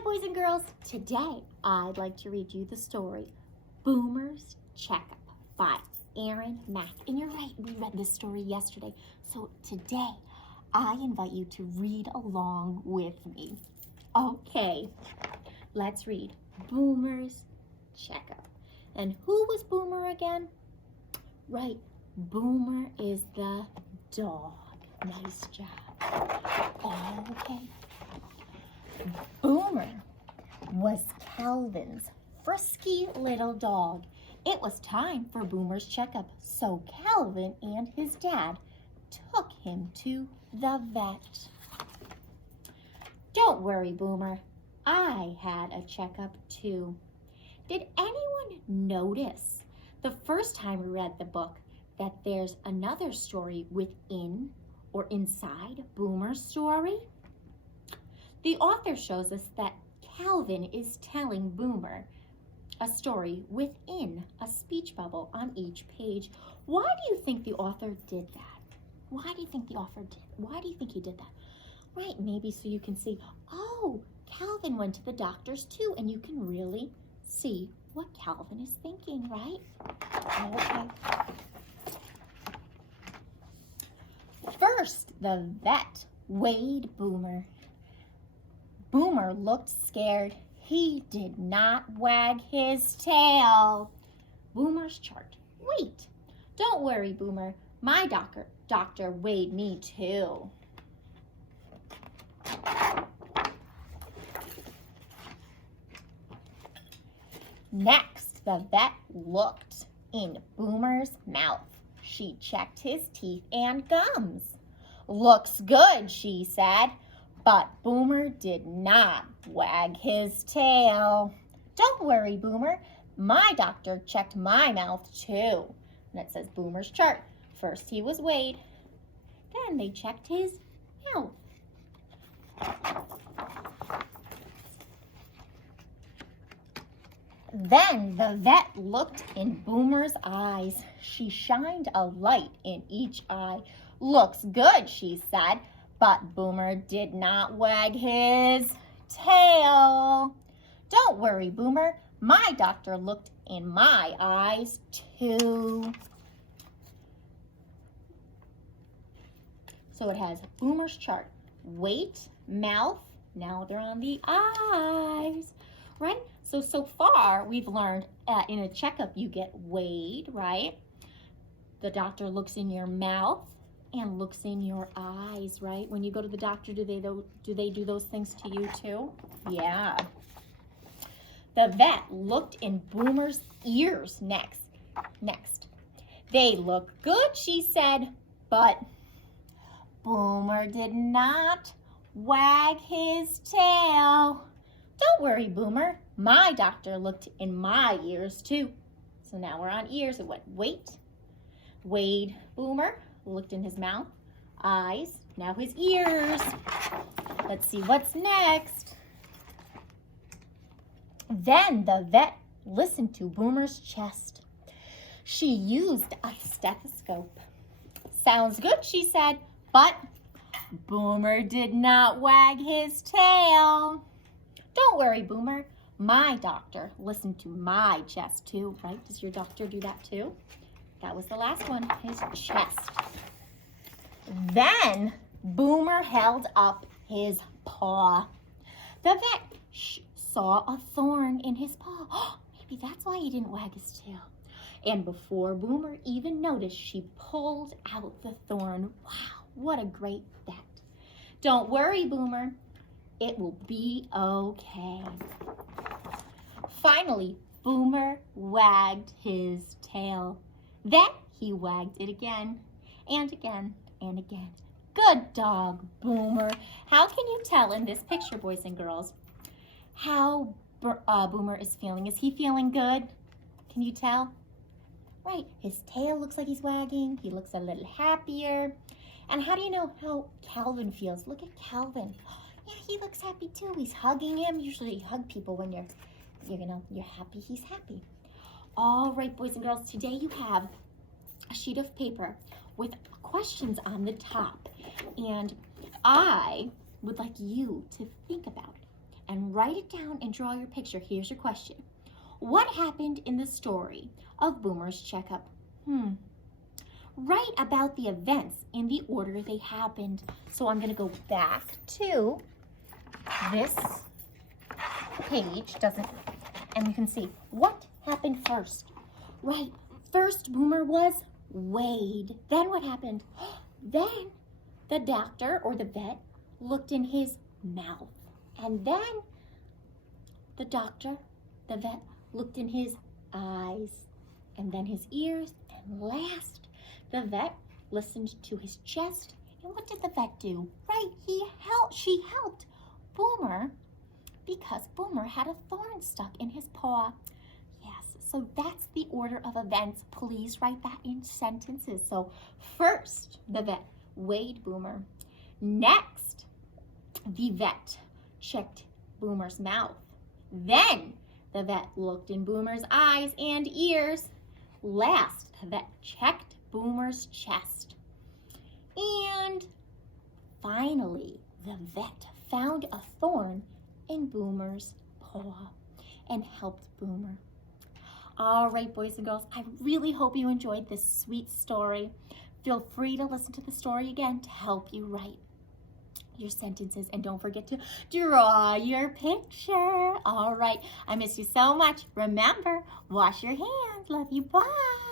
Hi, boys and girls. Today, I'd like to read you the story, Boomer's Checkup by Aaron Mack. And you're right, we read this story yesterday. So today, I invite you to read along with me. Okay, let's read Boomer's Checkup. And who was Boomer again? Right, Boomer is the dog. Nice job. Okay. Boomer was Calvin's frisky little dog. It was time for Boomer's checkup, so Calvin and his dad took him to the vet. Don't worry, Boomer. I had a checkup too. Did anyone notice the first time we read the book that there's another story within or inside Boomer's story? The author shows us that Calvin is telling Boomer a story within a speech bubble on each page. Why do you think the author did that? Why do you think he did that? Right, maybe so you can see, oh, Calvin went to the doctor's too, and you can really see what Calvin is thinking, right? Okay. First, the vet weighed Boomer. Boomer looked scared. He did not wag his tail. Boomer's chart. Wait, don't worry, Boomer. My doctor weighed me too. Next, the vet looked in Boomer's mouth. She checked his teeth and gums. Looks good, she said. But Boomer did not wag his tail. Don't worry, Boomer. My doctor checked my mouth too. And it says Boomer's chart. First he was weighed. Then they checked his mouth. Then the vet looked in Boomer's eyes. She shined a light in each eye. Looks good, she said. But Boomer did not wag his tail. Don't worry, Boomer. My doctor looked in my eyes too. So it has Boomer's chart. Weight, mouth. Now they're on the eyes, right? So far we've learned in a checkup you get weighed, right? The doctor looks in your mouth and looks in your eyes, right? When you go to the doctor, do they do those things to you too? Yeah. The vet looked in Boomer's ears next. They look good, she said, but Boomer did not wag his tail. Don't worry, Boomer. My doctor looked in my ears too. So now we're on ears. It went weight, weighed Boomer, looked in his mouth, eyes, now his ears. Let's see what's next. Then the vet listened to Boomer's chest. She used a stethoscope. Sounds good, she said, but Boomer did not wag his tail. Don't worry, Boomer. My doctor listened to my chest too, right? Does your doctor do that too? That was the last one, his chest. Then Boomer held up his paw. The vet saw a thorn in his paw. Oh, maybe that's why he didn't wag his tail. And before Boomer even noticed, she pulled out the thorn. Wow, what a great vet. Don't worry, Boomer. It will be okay. Finally, Boomer wagged his tail. Then he wagged it again and again and again. Good dog, Boomer. How can you tell in this picture, boys and girls, how Boomer is feeling? Is he feeling good? Can you tell? Right, his tail looks like he's wagging. He looks a little happier. And how do you know how Calvin feels? Look at Calvin. Yeah, he looks happy too. He's hugging him. Usually you hug people when you're happy. He's happy. All right, boys and girls, today you have a sheet of paper with questions on the top. And I would like you to think about it and write write it down and draw your picture. Here's your question. What happened in the story of Boomer's Checkup? Write about the events in the order they happened. So I'm going to go back to this page, and you can see what happened first. Right, first Boomer was weighed. Then what happened? Then the doctor or the vet looked in his mouth. And then the doctor, the vet, looked in his eyes. And then his ears. And last, the vet listened to his chest. And what did the vet do? Right, she helped Boomer because Boomer had a thorn stuck in his paw. Yes, so that's the order of events. Please write that in sentences. So first, the vet weighed Boomer. Next, the vet checked Boomer's mouth. Then, the vet looked in Boomer's eyes and ears. Last, the vet checked Boomer's chest. And finally, the vet found a thorn in Boomer's paw and helped Boomer. All right, boys and girls, I really hope you enjoyed this sweet story. Feel free to listen to the story again to help you write your sentences, and don't forget to draw your picture. All right, I miss you so much. Remember, wash your hands. Love you. Bye.